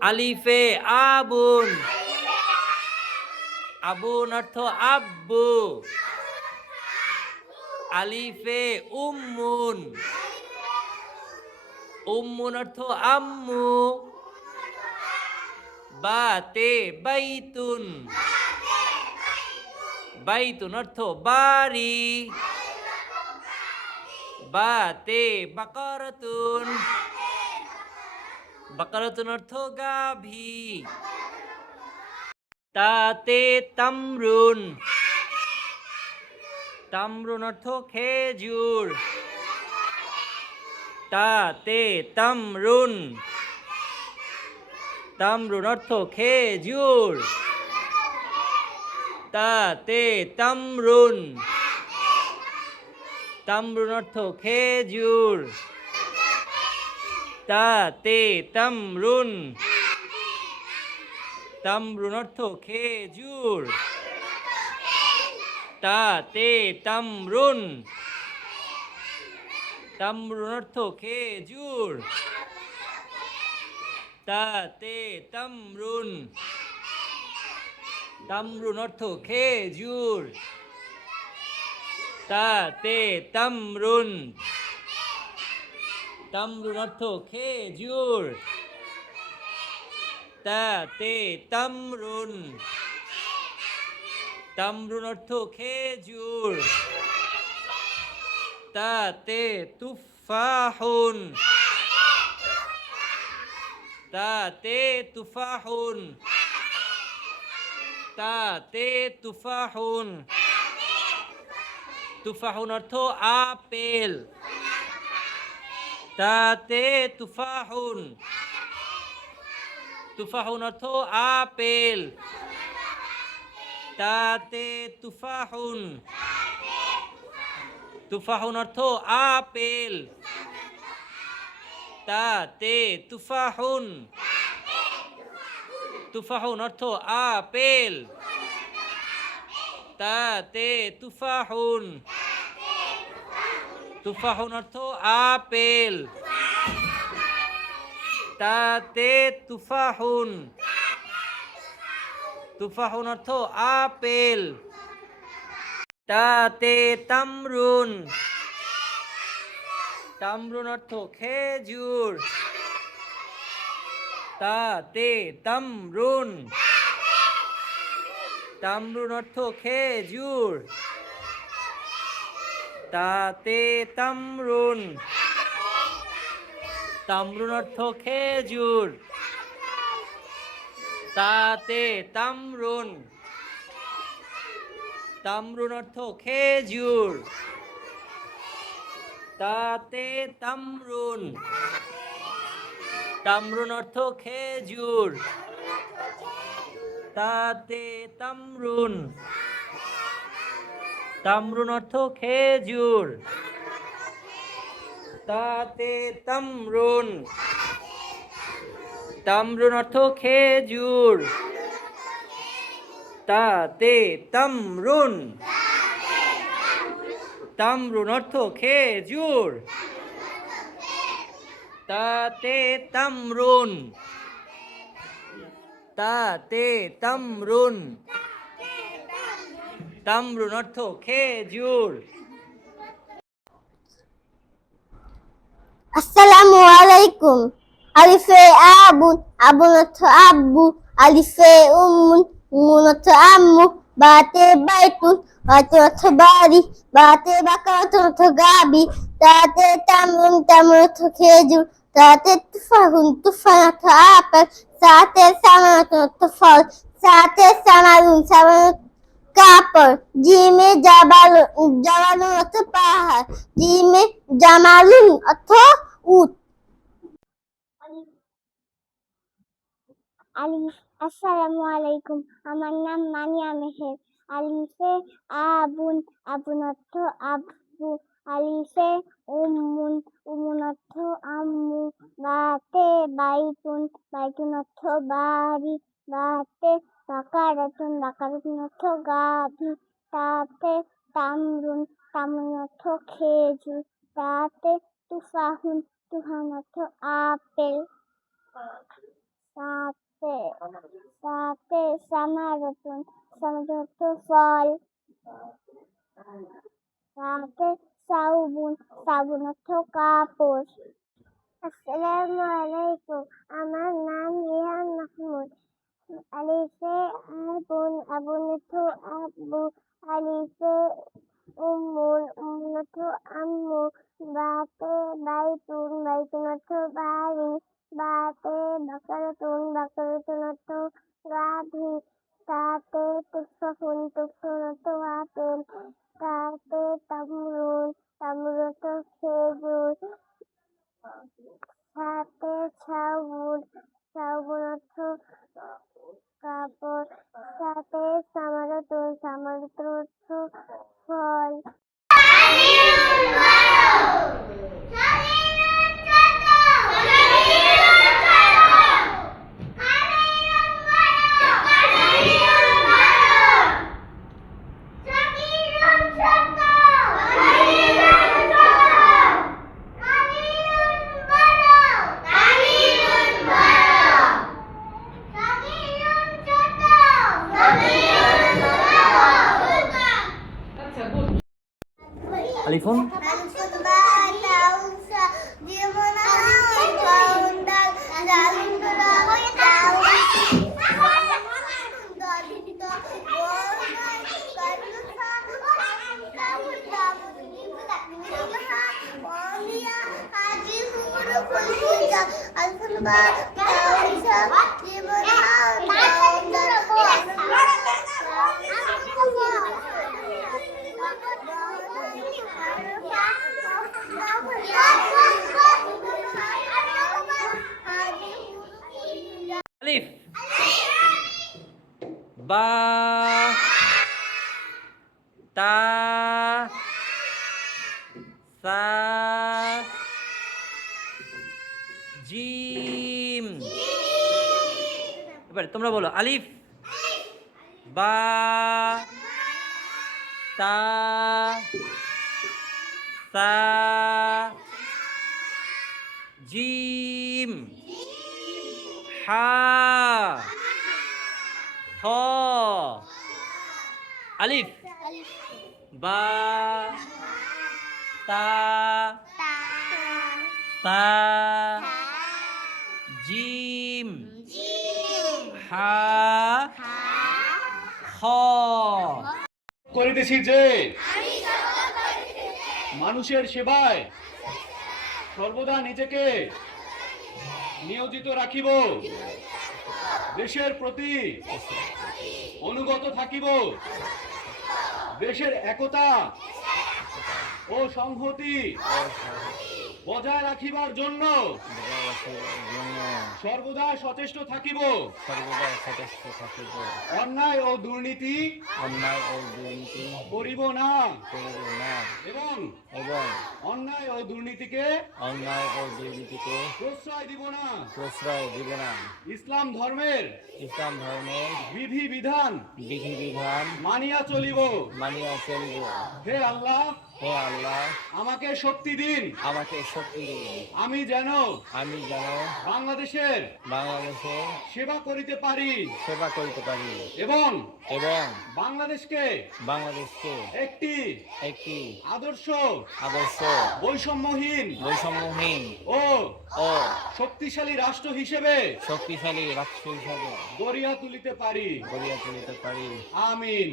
আলিফে আবুন, আবুন অর্থ আব্বু। আলিফে উম্মুন, উম্মুন অর্থ আম্মু। বাতে বাইতুন, বাইতুন অর্থ বাড়ি। বাতে বাকারাতুন, বাকারাতুন অর্থ গাভী। তাতে তামরুন, তামরুন অর্থ খেজুর। তাতে তামরুন, তামরুন অর্থ খেজুর। তাতে তামরুন, তামরুন অর্থ খেজুর। তাতে তামরুন, তামরুন অর্থ খেজুর। তাতে তামরুন, তামরুন অর্থ খেজুর। তাতে তামরুন, তামরুন অর্থ খেজুর। তাতে তামরুন, তামরুন অর্থ খেজুর। তাতে তামরুন, তামরুন অর্থ খেজুর। তাতে তুফাহুন, তাতে তুফাহুন। তাতে তুফাহুন, তুফাহুন অর্থ আপেল। তাতে তুফাহুন, তুফাহুন অর্থ আপেল। তাতে তুফাহুন, তুফাহুন অর্থ আপেল। তাতে তুফাহুন, তুফাহুন অর্থ আপেল। তাতে তুফাহুন, তুফাহুন অর্থ আপেল। তাতে তুফাহুন, তুফাহুন অর্থ আপেল। তাতে তামরুন, তামরুন অর্থ খেজুর। তাতে তামরুন, তামরুন অর্থ খেজুর। তাতে তামরুন, তামরুন অর্থ খেজুর। তাতে তামরুন, তামরুন অর্থ খেজুর। তাতে তামরুন, তামরুন অর্থ খেজুর। তাতে তামরুন, তামরুন অর্থ খেজুর। তাতে তামরুন, তামরুন অর্থ খেজুর। তাতে তামরুন, তামরুন অর্থ খেজুর। তাতে তামরুন, তাতে তামরুন, তামরুন অর্থ খেজুর। আসসালামু আলাইকুম। আলিফে আবুন, আবুন অর্থ আব্বু। আলিফে উম্মুন, উম্মুন অর্থ আম্মু। বাতে বাইতুন, বাইতুন অর্থ বাড়ি। বাতে বাকারাতুন অর্থ গাবি। তাতে তামরুন, তামরুন অর্থ খেজুর। তাতে তুফাহুন, তুফান অর্থ আপেল। তাতে সামারাতুন অর্থ ফল। তাতে সামারুন, সামারুন কাপড়। জিমে জাবালুন অর্থ পাহাড়। জিমে জামালুন অর্থ উট। আসসালামু আলাইকুম। আমার নাম মানিয়া মেহের। আলিফে আবুন, আবুন অর্থ আব্বু। আলিফে উম্মুন, উম্মুন অর্থ আম্মু। বাতে বাইতুন, বাইতুন অর্থ বাড়ি। বাতে বাকারাতুন, বাকারাতুন অর্থ গাভী। তাতে তামরুন, তামরুন অর্থ খেজুর। তাতে তুফাহুন, তুফাহুন অর্থ আপেল। কাপড়। আসসালামু আলাইকুম, আমার নাম রিহান মাহমুদ। আলিফে আবুন, আবুনথু আব্বু, আলিফে উম্মুন, উম্মুনথু আম্মু, বাতে বাইতুন, বাইতুনথু বাড়ি, বাতে বাকারাতুন, বাকারাতুনথু গাধি, তাতে তুফাহুন, তুফাহুনথু আপেল, তাতে তামরুন, তামরুনথু খেজুর, সাথে ছাউন, ছাউনথু কাপড়, সাথে সামারাতুন, সামারাতুনথু ফল। আলিফুন আলিফ বা তা সা জিম। এবারে তোমরা বলো আলিফ বা তা সা জিম হা হ আলিফ বা তা সা জিম হা খ। করিতেছি যে মানুষের সেবায় সর্বদা নিজেকে নিয়োজিত রাখিব, দেশের প্রতি অনুগত থাকিব, দেশের একতা ও সংহতি বজায় রাখিবার জন্য সর্বদা সচেষ্ট থাকিব, অন্যায় ও দুর্নীতি করিব না এবং অন্যায় ও দুর্নীতিকে প্রশ্রয় দিব না। ইসলাম ধর্মের বিধি বিধান মানিয়া চলিব। হে আল্লাহ আমাকে শক্তি দিন, আমি যেন বাংলাদেশের সেবা করিতে পারি এবং বাংলাদেশকে একটি আদর্শ বৈষম্যহীন ও শক্তিশালী রাষ্ট্র হিসেবে গড়িয়া তুলিতে পারি। আমিন।